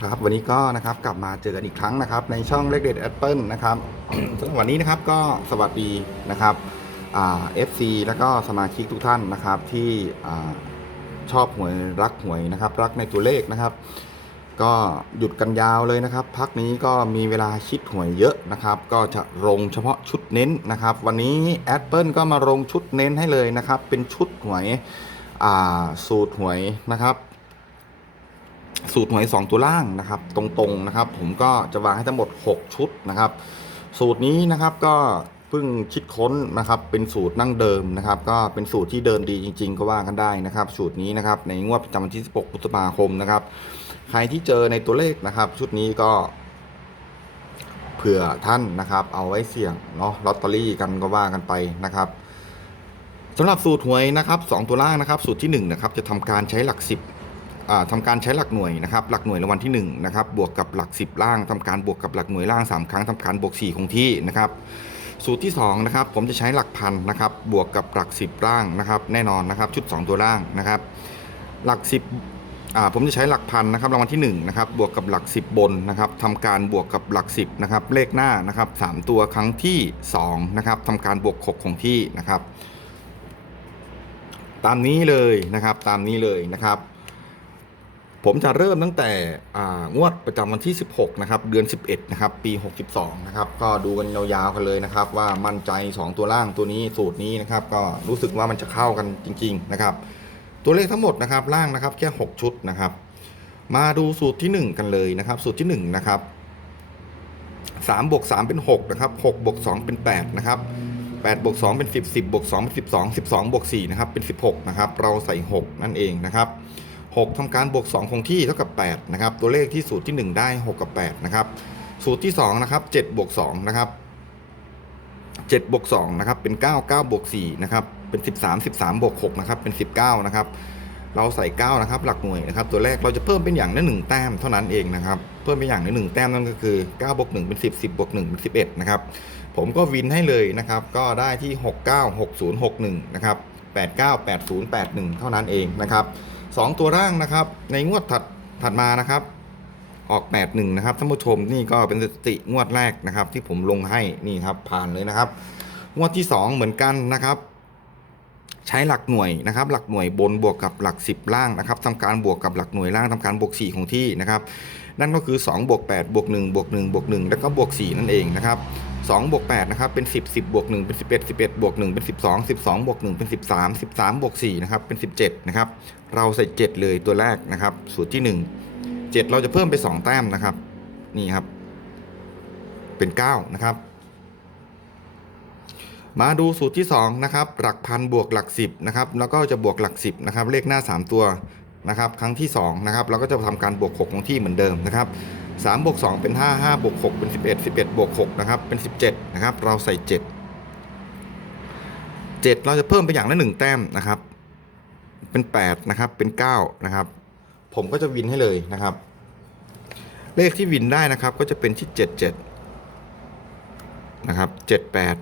ครับวันนี้ก็นะครับกลับมาเจอกันอีกครั้งนะครับ ในช่องเลขเด็ดแอปเปิลนะครับสำหรับวันนี้นะครับก็สวัสดีนะครับเอ่า FC แล้วก็สมาชิกทุกท่านนะครับที่อชอบหวยรักหวยนะครับ รักในตัวเลขนะครับ ก็หยุดกันยาวเลยนะครับ พักนี้ก็มีเวลาคิดหวยเยอะนะครับ ก็จะลงเฉพาะชุดเน้นนะครับ วันนี้แอปเปิลก็มาลงชุดเน้นให้เลยนะครับ เป็นชุดหวยสูตรหวยนะครับ สูตรหวย2ตัวล่างนะครับ ตรงๆนะครับ ผมก็จะวางให้ทั้งหมด 6 ชุดนะครับ สูตรนี้นะครับก็เพิ่งคิดค้นนะครับ เป็นสูตรนั่งเดิมนะครับ ก็เป็นสูตรที่เดินดีจริง ๆ ก็ว่ากันได้นะครับ สูตรนี้นะครับในงวดประจำวันที่ 16พฤษภาคมนะครับ ใครที่เจอในตัวเลขนะครับ ชุดนี้ก็เผื่อท่านนะครับ เอาไว้เสี่ยงเนาะลอตเตอรี่กันก็ว่ากันไปนะครับสำหรับสูตรหวยนะครับ2ตัวล่างนะครับ สูตรที่1นะครับจะทำการใช้หลัก 10 ทำการใช้หลักหน่วยนะครับหลักหน่วยรางวัลที่1นะครับบวกกับหลัก 10 ล่าง ทำการบวกกับหลักหน่วยล่าง 3 ครั้งทำการบวก 4 คงที่นะครับสูตรที่2นะครับผมจะใช้หลักพันนะครับบวกกับหลัก 10 ล่างนะครับแน่นอนนะครับชุด 2 ตัวล่างนะครับหลัก 10อ่ผมจะใช้หลักพันนะครับรางวัลที่1นะครับบวกกับหลัก 10 บนนะครับทำการบวกกับหลัก 10นะครับเลขหน้านะครับ3ตัวครั้งที่2นะครับทำการบวก6คงที่นะครับตามนี้เลยนะครับตามนี้เลยนะครับ ผมจะเริ่มตั้งแต่งวดประจำวันที่ 16 นะครับ เดือน 11 นะครับ ปี 62 นะครับ ก็ดูกันยาวๆกันเลยนะครับ ว่ามั่นใจ 2 ตัวล่างตัวนี้สูตรนี้นะครับ ก็รู้สึกว่ามันจะเข้ากันจริง ๆ นะครับ ตัวเลขทั้งหมดนะครับล่างนะครับแค่ 6 ชุดนะครับ มาดูสูตรที่ 1 กันเลยนะครับ สูตรที่ 1 นะครับ3บวก3เป็น 6 นะครับ6บวก2เป็น 8 นะครับ8บวก2เป็น 10 10บวก2เป็น 12 12บวก4นะครับเป็น 16 นะครับ เราใส่ 6 นั่นเองนะครับ 6ทำการบวก 2 คงที่เท่ากับ8นะครับตัวเลขที่สูตรที่ 1 ได้ 6 กับ8นะครับสูตรที่2นะครับ7บวก2นะครับ7บวก2นะครับเป็น 9 9บวก4นะครับเป็น 13 13บวก6นะครับเป็น 19นะครับเราใส่ 9 นะครับ หลักหน่วยนะครับ ตัวแรกเราจะเพิ่มเป็นอย่างละ1แต้มเท่านั้นเองนะครับ เพิ่มเป็นอย่างละ1แต้มนั่นก็คือ9บวก1เป็น 10 10บวก1เป็น 11 นะครับ ผมก็วินให้เลยนะครับ ก็ได้ที่ 69 60 61 นะครับ 89 80 81 เท่านั้นเองนะครับ สองตัวร่างนะครับ ในงวดถัดถัดมานะครับ ออก 8 1 นะครับท่านผู้ชมนี่ก็เป็นสติงวดแรกนะครับ ที่ผมลงให้นี่ครับผ่านเลยนะครับ งวดที่ 2 เหมือนกันนะครับ ใช้หลักหน่วยนะครับ หลักหน่วยบนบวกกับหลัก 10 ล่างนะครับทำการบวกกับหลักหน่วยล่างทำการบวก 4 ของที่นะครับ นั่นก็คือ2บวก8บวก1บวก1บวก1แล้วก็บวก4นั่นเองนะครับ 2บวก8นะครับเป็น 10 10บวก1เป็น11 11บวก1เป็น12 12บวก1เป็น13 13บวก4นะครับเป็น 17นะครับเราใส่ 7 เลยตัวแรกนะครับสูตรที่ 1 7 เราจะเพิ่มไป 2 แต้มนะครับนี่ครับ เป็น 9 นะครับ มาดูสูตรที่ 2 นะครับ หลักพันบวกหลัก 10นะครับแล้วก็จะบวกหลัก 10นะครับเลขหน้า 3 ตัวนะครับ ครั้งที่2นะครับเราก็จะทำการบวก6ของที่เหมือนเดิมนะครับ 3บวก2เป็น 5 5บวก6เป็น 11 11บวก6นะครับเป็น 17นะครับเราใส่ 7 7 เราจะเพิ่มไปอย่างละ 1 แต้มนะครับ เป็น 8 นะครับเป็น 9 นะครับ ผมก็จะวินให้เลยนะครับ เลขที่วินได้นะครับก็จะเป็นที่ 77นะครับ78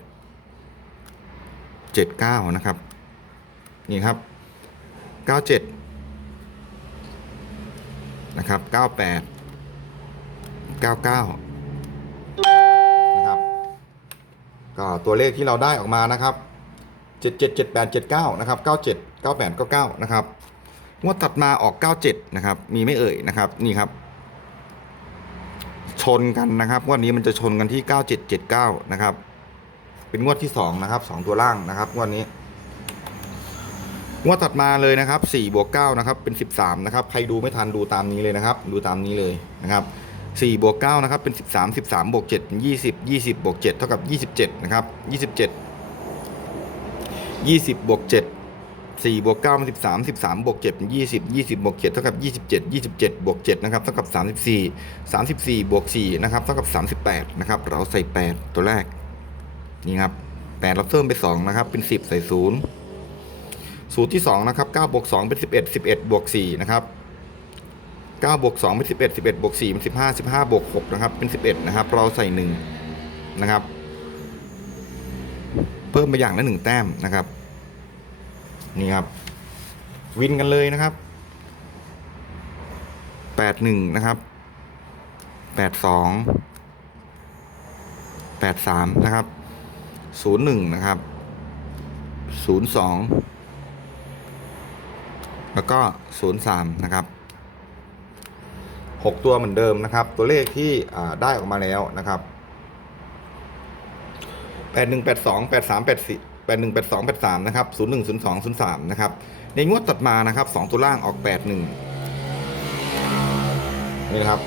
79 นะครับ นี่ครับ 97 นะครับ 98 99นะครับก็ตัวเลขที่เราได้ออกมานะครับ 777879 นะครับ 97 98 99 นะครับงวดตัดมาออก 97 นะครับ มีไม่เอ่ยนะครับ นี่ครับ ชนกันนะครับงวดนี้มันจะชนกันที่ 9779 นะครับ เป็นงวดที่ 2 นะครับ 2 ตัวล่างนะครับงวดนี้งวดตัดมาเลยนะครับ4บวก9นะครับ เป็น 13 นะครับ ใครดูไม่ทันดูตามนี้เลยนะครับ ดูตามนี้เลยนะครับ 4บวก9นะครับเป็น 13 13บวก7เป็น20 20บวก7เท่ากับ 27 นะครับ 27 20บวก7 4บวก9เป็น13 13บวก7เป็น20 20บวก7เท่ากับ 27 27บวก7นะครับเท่ากับ 34 34บวก4นะครับเท่ากับ 38 นะครับ เราใส่ 8 ตัวแรก นี่ครับ 8 เราเพิ่มไป 2 นะครับ เป็น 10 ใส่ 0 สูตรที่ 2 นะครับ9บวก2เป็น 11 11บวก4นะครับ 9บวก2เป็น11 11บวก4เป็น15 15บวก6นะครับเป็น 11 นะครับ เราใส่ 1 นะครับ เพิ่มไปอย่างละ1แต้มนะครับ นี่ครับ วินกันเลยนะครับ 81 นะครับแปดสองแปดสามนะครับศูนย์หนึ่งนะครับศูนย์สองแล้วก็ศูนย์สามนะครับ หกตัวเหมือนเดิมนะครับ ตัวเลขที่ได้ออกมาแล้วนะครับแปดหนึ่งแปดสองแปดสามแปดสี่แปดหนึ่งแปดสองแปดสามนะครับศูนย์หนึ่งศูนย์สองศูนย์สามนะครับ ในงวดตัดมานะครับสองตัวล่างออกแปดหนึ่งนี่นะครับ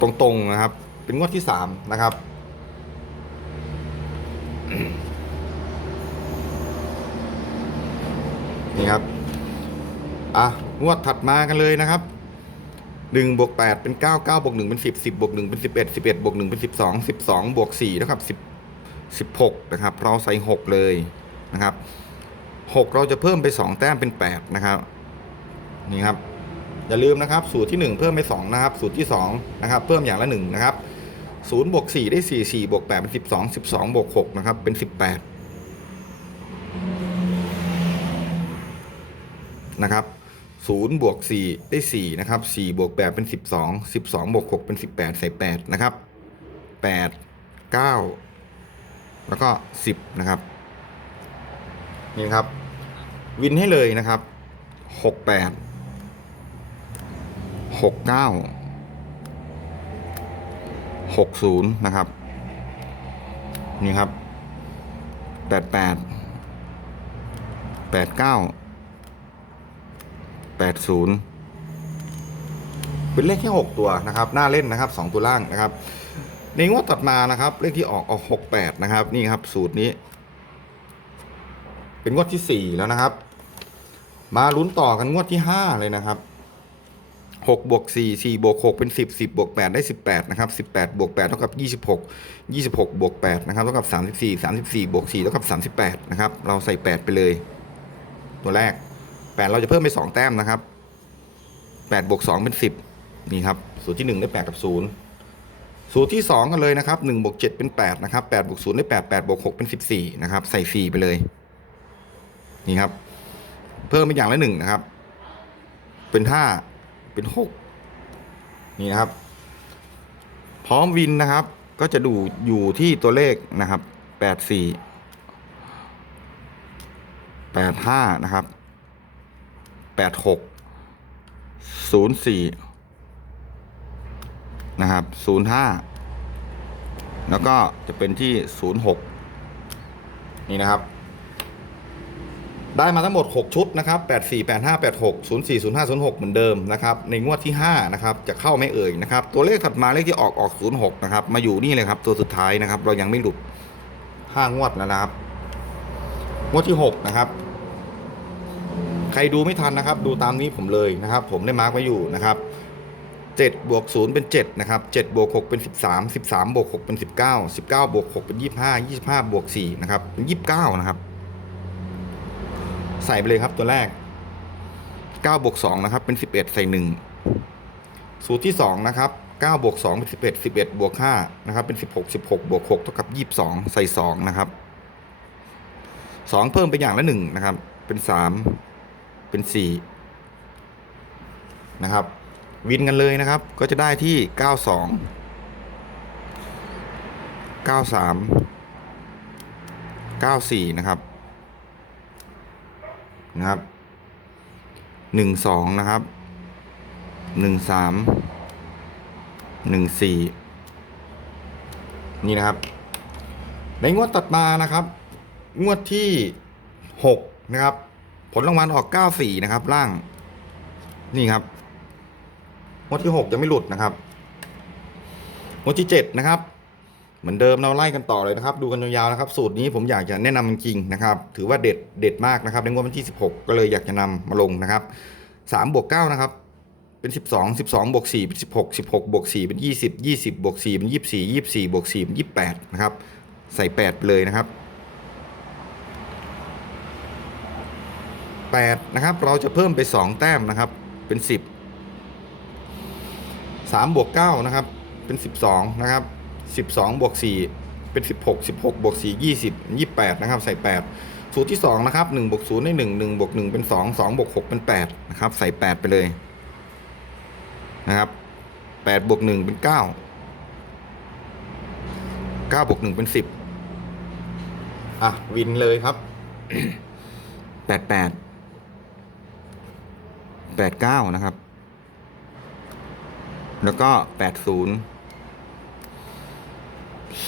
ตรงๆนะครับ เป็นงวดที่สามนะครับนี่ครับ อะ งวดถัดมากันเลยนะครับ หนึ่งบวกแปดเป็นเก้าเก้าบวกหนึ่งเป็นสิบสิบบวกหนึ่งเป็นสิบเอ็ดสิบเอ็ดบวกหนึ่งเป็นสิบสองสิบสองบวกสี่เท่ากับสิบสิบหกนะครับเราใส่หกเลยนะครับหกเราจะเพิ่มไปสองแต้มเป็นแปดนะครับนี่ครับอย่าลืมนะครับ สูตรที่หนึ่งเพิ่มไปสองนะครับ สูตรที่สองนะครับ เพิ่มอย่างละหนึ่งนะครับศูนย์บวกสี่ได้สี่สี่บวกแปดเป็นสิบสองสิบสองบวกหกนะครับเป็นสิบแปดนะครับ ศูนย์บวกสี่ได้สี่นะครับสี่บวกแปดเป็นสิบสองสิบสองบวกหกเป็นสิบแปดใส่แปดนะครับแปดเก้าแล้วก็สิบนะครับ นี่ครับ วินให้เลยนะครับหกแปดหกเก้าหกศูนย์นะครับ นี่ครับแป ดแปดแปดเปดศูนย์เป็นเลขแค่หกตัวนะครับ หน้าเล่นนะครับสองตัวล่างนะครับ ในงวดตัดมานะครับ เลขที่ออกออกหกแปดนะครับ นี่ครับ สูตรนี้ เป็นงวดที่สี่แล้วนะครับ มาลุ้นต่อกันงวดที่ห้าเลยนะครับหกบวกสี่สี่บวกหกเป็นสิบสิบบวกแปดได้สิบแปดนะครับสิบแปดบวกแปดเท่ากับยี่สิบหกยี่สิบหกบวกแปดนะครับเท่ากับสามสิบสี่สามสิบสี่บวกสี่เท่ากับสามสิบแปดนะครับ เราใส่แปดไปเลย ตัวแรก ดเราจะเพิ่มไปสองแต้มนะครับแปดบวกสองเป็นสิบนี่ครับสูตรที่หนึ่งได้แปดกับศูนย์สูตรที่สองกันเลยนะครับหนึ่งบวกเจ็ดเป็นแปดนะครับแปดบวกศูนย์ได้แปดแปดบวกหกเป็นสิบสี่นะครับใส่สี่ไปเลย นี่ครับ เพิ่มไปอย่างละหนึ่งนะครับ เป็นห้าเป็นหกนี่นะครับ พร้อมวินนะครับ ก็จะดูอยู่ที่ตัวเลขนะครับแปดสี่แปดห้านะครับ แปดหกศูนย์สี่นะครับศูนย์ห้าแล้วก็จะเป็นที่ศูนย์หกนี่นะครับ ได้มาทั้งหมด 6 ชุดนะครับ 84 85 86 04 05 06 เหมือนเดิมนะครับ ในงวดที่ 5 นะครับ จะเข้าไม่เอ่ยนะครับ ตัวเลขถัดมาเลขที่ออกออก 06 นะครับ มาอยู่นี่เลยครับ ตัวสุดท้ายนะครับ เรายังไม่หลุด 5 งวดแล้วนะครับ งวดที่ 6 นะครับ ใครดูไม่ทันนะครับ ดูตามนี้ผมเลยนะครับ ผมได้มาร์กไว้อยู่นะครับ7บวก0เป็น7นะครับ7บวก6เป็น 13 13บวก6เป็น 19 19บวก6เป็น 25 25บวก4นะครับเป็น29 นะครับ ใส่ไปเลยครับตัวแรก9บวก2นะครับเป็น 11 ใส่ 1 สูตรที่ 2 นะครับ9บวก2เป็น 11 11บวก5นะครับเป็น 16 16บวก6เท่ากับ 22 ใส่ 2 นะครับ 2 เพิ่มไปอย่างละ 1 นะครับ เป็น 3 เป็น4นะครับ วินกันเลยนะครับ ก็จะได้ที่92 93 94นะครับนะครับหนึ่งสองนะครับหนึ่งสามหนึ่งสี่นี่นะครับ ในงวดตัดมานะครับ งวดที่หกนะครับ ผลรางวัลออกเก้าสี่นะครับ ล่าง นี่ครับงวดที่หกยังไม่หลุดนะครับงวดที่เจ็ดนะครับ เหมือนเดิมเราไล่กันต่อเลยนะครับ ดูกันยาวๆนะครับ สูตรนี้ผมอยากจะแนะนำจริงๆนะครับ ถือว่าเด็ดเด็ดมากนะครับในงวดวันที่ 16 ก็เลยอยากจะนำมาลงนะครับ3บวก9นะครับเป็น 12 12บวก4เป็น 16 16บวก4เป็น 20 20บวก4เป็น 24 24บวก4เป็น 28 นะครับ ใส่ 8 เลยนะครับ 8 นะครับ เราจะเพิ่มไป 2 แต้มนะครับ เป็น 10 3บวก9นะครับ เป็น 12 นะครับ 12 บวก 4 เป็น 16 16 บวก 4 20 28 นะครับ ใส่ 8 สูตรที่ 2 นะครับ1บวก0ได้ 1 1บวก1เป็น 2 2บวก6เป็น 8 นะครับ ใส่ 8 ไปเลย นะครับแปดบวกหนึ่งเป็นเก้าเก้าบวกหนึ่งเป็นสิบอะ วินเลยครับแปด แปดเก้านะครับ แล้วก็แปดศูนย์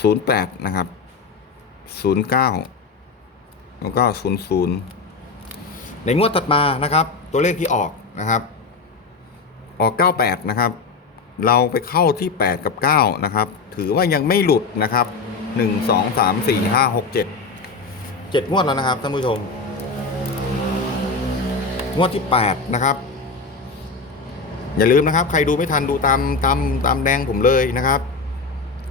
ศูนย์แปดนะครับศูนย์เก้าแล้วก็ศูนย์ศูนย์ในงวดถัดมานะครับ ตัวเลขที่ออกนะครับ ออก98นะครับ เราไปเข้าที่8กับ9นะครับ ถือว่ายังไม่หลุดนะครับ1 2 3 4 5 6 7 7งวดแล้วนะครับท่านผู้ชม งวดที่8นะครับ อย่าลืมนะครับ ใครดูไม่ทันดูตามตามตามแดงผมเลยนะครับ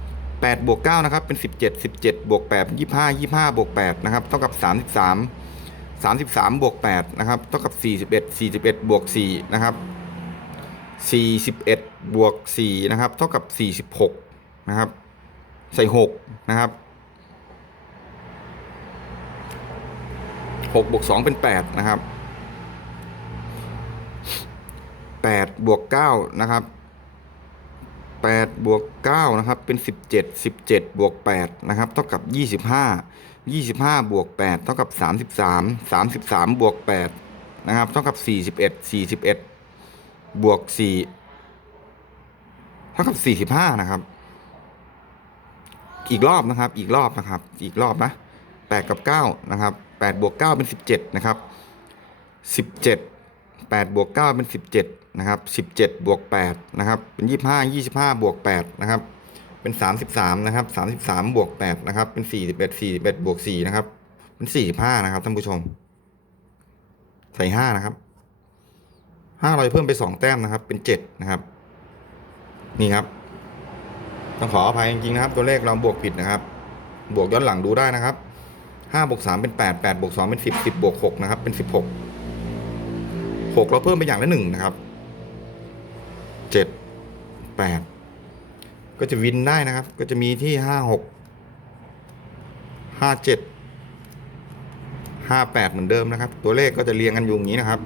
8บวก9นะครับเป็น 17 17บวก8 25 25บวก8นะครับเท่ากับ 33 33บวก8นะครับเท่ากับ 41 41บวก4นะครับ41บวก4นะครับเท่ากับ 46นะครับใส่6นะครับ6บวก2เป็น8นะครับ 8บวก9นะครับ8บวก9นะครับเป็น 17 17บวก8นะครับเท่ากับ 25 25บวก8เท่ากับ 33 33บวก8นะครับเท่ากับ 41 41บวก4เท่ากับ 45 นะครับ อีกรอบนะครับอีกรอบนะครับ อีกรอบนะ8กับ9นะครับ8บวก9เป็น 17นะครับ17 8บวก9เป็น 17นะครับ17บวก8นะครับเป็น 25 25บวก8นะครับเป็น 33นะครับ33บวก8นะครับเป็น 41 41บวก4นะครับเป็น 45นะครับท่านผู้ชม ใส่ 5 นะครับ5เราจะเพิ่มไป 2 แต้มนะครับ เป็น 7 นะครับ นี่ครับ ต้องขออภัยจริงๆนะครับ ตัวเลขเราบวกผิดนะครับ บวกย้อนหลังดูได้นะครับ5บวก3เป็น 8 8บวก2เป็น 10 10บวก6นะครับเป็น 16 6 เราเพิ่มไปอย่างละหนึ่งนะครับ 7 8 ก็จะวินได้นะครับ ก็จะมีที่ 5 6 5 7 5 8 เหมือนเดิมนะครับ ตัวเลขก็จะเรียงกันอยู่อย่างนี้นะครับ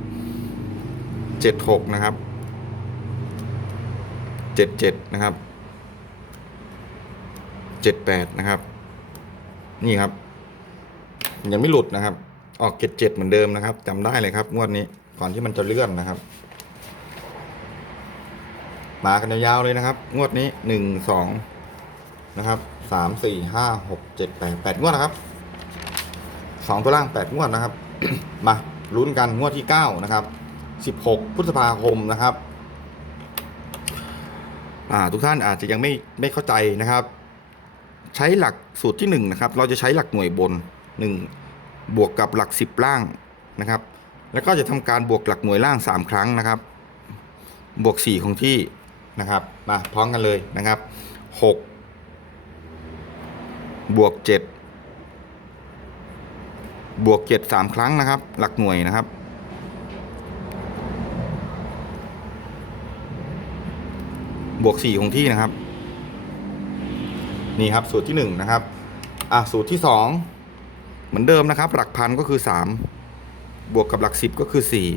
7 6 นะครับ 7 7 นะครับ 7 8 นะครับ นี่ครับ ยังไม่หลุดนะครับ ออกเจ็ดเจ็ดเหมือนเดิมนะครับจำได้เลยครับงวดนี้ ก่อนที่มันจะเลื่อนนะครับ มากันยาวๆเลยนะครับ งวดนี้หนึ่งสองนะครับสามสี่ห้าหกเจ็ดแปดแปดงวดนะครับสองตัวล่างแปดงวดนะครับ มาลุ้นกันงวดที่เก้านะครับสิบหกพฤษภาคมนะครับ อ่าทุกท่านอาจจะยังไม่ไม่เข้าใจนะครับ ใช้หลักสูตรที่หนึ่งนะครับ เราจะใช้หลักหน่วยบนหนึ่งบวกกับหลักสิบล่างนะครับ แล้วก็จะทำการบวกหลักหน่วยล่างสามครั้งนะครับ บวกสี่ของที่นะครับ มาพร้อมกันเลยนะครับหกบวกเจ็ดบวกเจ็ดสามครั้งนะครับ หลักหน่วยนะครับ บวกสี่ของที่นะครับ นี่ครับสูตรที่หนึ่งนะครับ อะสูตรที่สองเหมือนเดิมนะครับ หลักพันก็คือสาม บวกกับหลักสิบก็คือสี่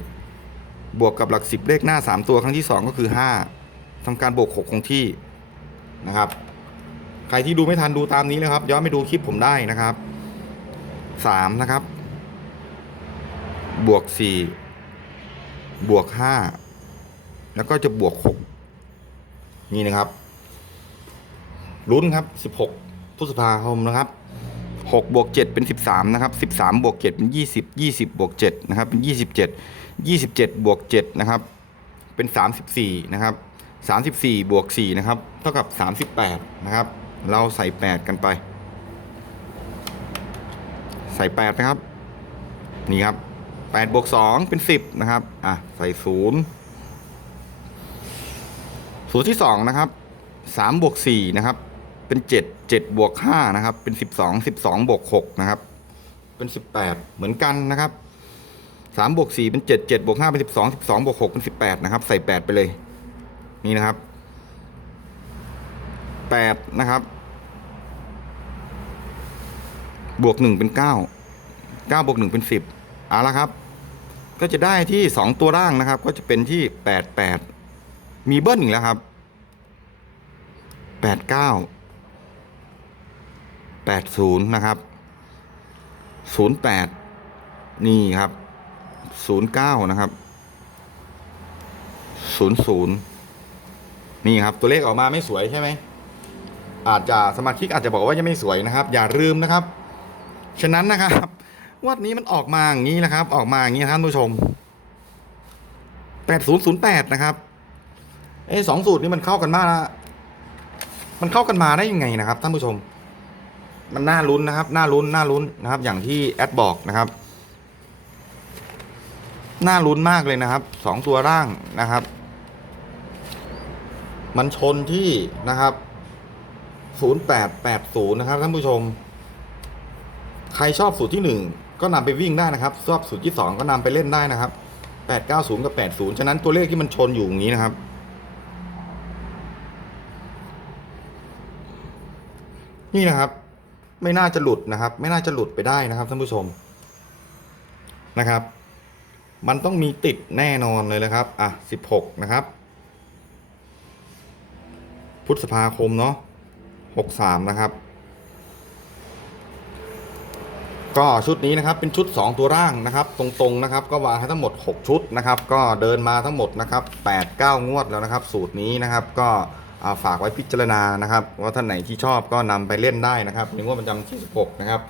บวกกับหลักสิบเลขหน้าสามตัวครั้งที่สองก็คือห้าทำการบวกหกคงที่นะครับ ใครที่ดูไม่ทันดูตามนี้นะครับ ย้อนไปดูคลิปผมได้นะครับสามนะครับ บวกสี่บวกห้าแล้วก็จะบวกหกนี่นะครับลุ้นครับ 16พฤษภาคมนะครับ 6บวก7เป็น 13 นะครับ 13 บวก 7 เป็น 20 20 บวก 7 นะครับ เป็น 27 27 บวก 7 นะครับ เป็น 34 นะครับ 34 บวก 4 นะครับ เท่ากับ 38 นะครับ เราใส่ 8 กันไป ใส่ 8 นะครับ นี่ครับ8บวก 2 เป็น 10 นะครับ อะ ใส่0สูตรที่ 2 นะครับ3บวก4นะครับ เป็นเจ็ดเจ็ดบวกห้านะครับ เป็นสิบสองสิบสองบวกหกนะครับ เป็นสิบแปดเหมือนกันนะครับสามบวกสี่เป็นเจ็ดเจ็ดบวกห้าเป็นสิบสองสิบสองบวกหกเป็นสิบแปดนะครับ ใส่แปดไปเลย นี่นะครับแปดนะครับ บวกหนึ่งเป็นเก้าเก้าบวกหนึ่งเป็นสิบเอาละครับ ก็จะได้ที่สองตัวล่างนะครับ ก็จะเป็นที่แปดแปดมีเบิ้ลอีกแล้วครับแปดเก้า ดเก้าแปดศูนย์นะครับศูนย์แปดนี่ครับศูนย์เก้านะครับศูนย์ศูนย์นี่ครับ ตัวเลขออกมาไม่สวยใช่ไหม อาจจะสมาชิกอาจจะบอกว่ายังไม่สวยนะครับ อย่าลืมนะครับ ฉะนั้นนะครับวัดนี้มันออกมาอย่างนี้นะครับ ออกมาอย่างนี้ครับท่านผู้ชมแปดศูนย์ศูนย์แปดนะครับเอ้สองสูตรนี้มันเข้ากันมากนะมันเข้ากันมาได้ยังไงนะครับท่านผู้ชม มันน่าลุ้นนะครับ น่าลุ้น น่าลุ้นนะครับ อย่างที่แอดบอกนะครับ น่าลุ้นมากเลยนะครับ สองตัวร่างนะครับ มันชนที่นะครับศูนย์แปดแปดศูนย์นะครับท่านผู้ชม ใครชอบสูตรที่หนึ่งก็นำไปวิ่งได้นะครับ ชอบสูตรที่สองก็นำไปเล่นได้นะครับแปดเก้าศูนย์กับแปดศูนย์ฉะนั้นตัวเลขที่มันชนอยู่อย่างนี้นะครับนี่นะครับ ไม่น่าจะหลุดนะครับ ไม่น่าจะหลุดไปได้นะครับท่านผู้ชมนะครับ มันต้องมีติดแน่นอนเลยนะครับ อะสิบหกนะครับพฤษภาคมเนาะหกสามนะครับ ก็ชุดนี้นะครับเป็นชุด 2 ตัวร่างนะครับ ตรงๆนะครับ ก็วางให้ทั้งหมด 6 ชุดนะครับ ก็เดินมาทั้งหมดนะครับ8 9 งวดแล้วนะครับ สูตรนี้นะครับก็ ฝากไว้พิจารณานะครับว่าท่านไหนที่ชอบก็นำไปเล่นได้นะครับในงวดประจำที่16นะครับ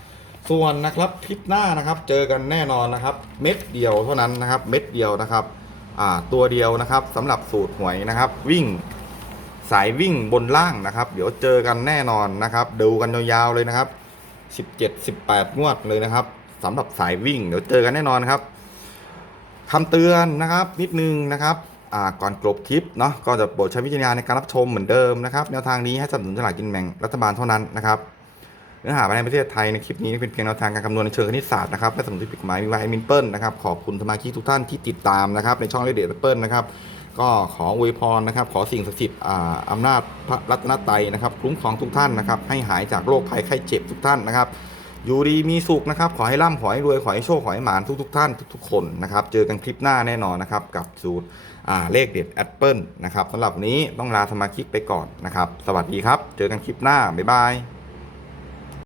ส่วนนะครับคลิปหน้านะครับเจอกันแน่นอนนะครับ เม็ดเดียวเท่านั้นนะครับ เม็ดเดียวนะครับตัวเดียวนะครับสำหรับสูตรหวยนะครับ วิ่งสายวิ่งบนล่างนะครับ เดี๋ยวเจอกันแน่นอนนะครับ ดูกันยาวๆเลยนะครับ 17 18 งวดเลยนะครับสำหรับสายวิ่งเดี๋ยวเจอกันแน่นอนครับคำเตือนนะครับนิดนึงนะครับ ก่อนจบคลิปเนาะก็จะโปรดใช้วิจารณญาณในการรับชมเหมือนเดิมนะครับแนวทางนี้ให้สนับสนุนสลากกินแบ่งรัฐบาลเท่านั้นนะครับเนื้อหาภายในประเทศไทยในคลิปนี้เป็นเพียงแนวทางการคำนวณในเชิงคณิตศาสตร์นะครับและสมมติผิดกฎหมายมีไว้มินเปิลนะครับขอบคุณสมาชิกทุกท่านที่ติดตามนะครับในช่องเรดเดตเปิลนะครับก็ขออวยพรนะครับขอสิ่งศักดิ์สิทธิ์อำนาจพระรัตนตรัยนะครับคุ้มครองทุกท่านนะครับให้หายจากโรคภัยไข้เจ็บทุกท่านนะครับอยู่ดีมีสุขนะครับขอให้ร่ำขอให้รวยขอให้โชคขอให้หมานทุกๆท่านทุก ๆ คนนะครับเจอกันคลิปหน้าแน่นอนนะครับกับสูตร เลขเด็ดแอปเปิลนะครับสำหรับนี้ต้องลาสมาชิกไปก่อนนะครับ สวัสดีครับ เจอกันคลิปหน้า บ๊ายบาย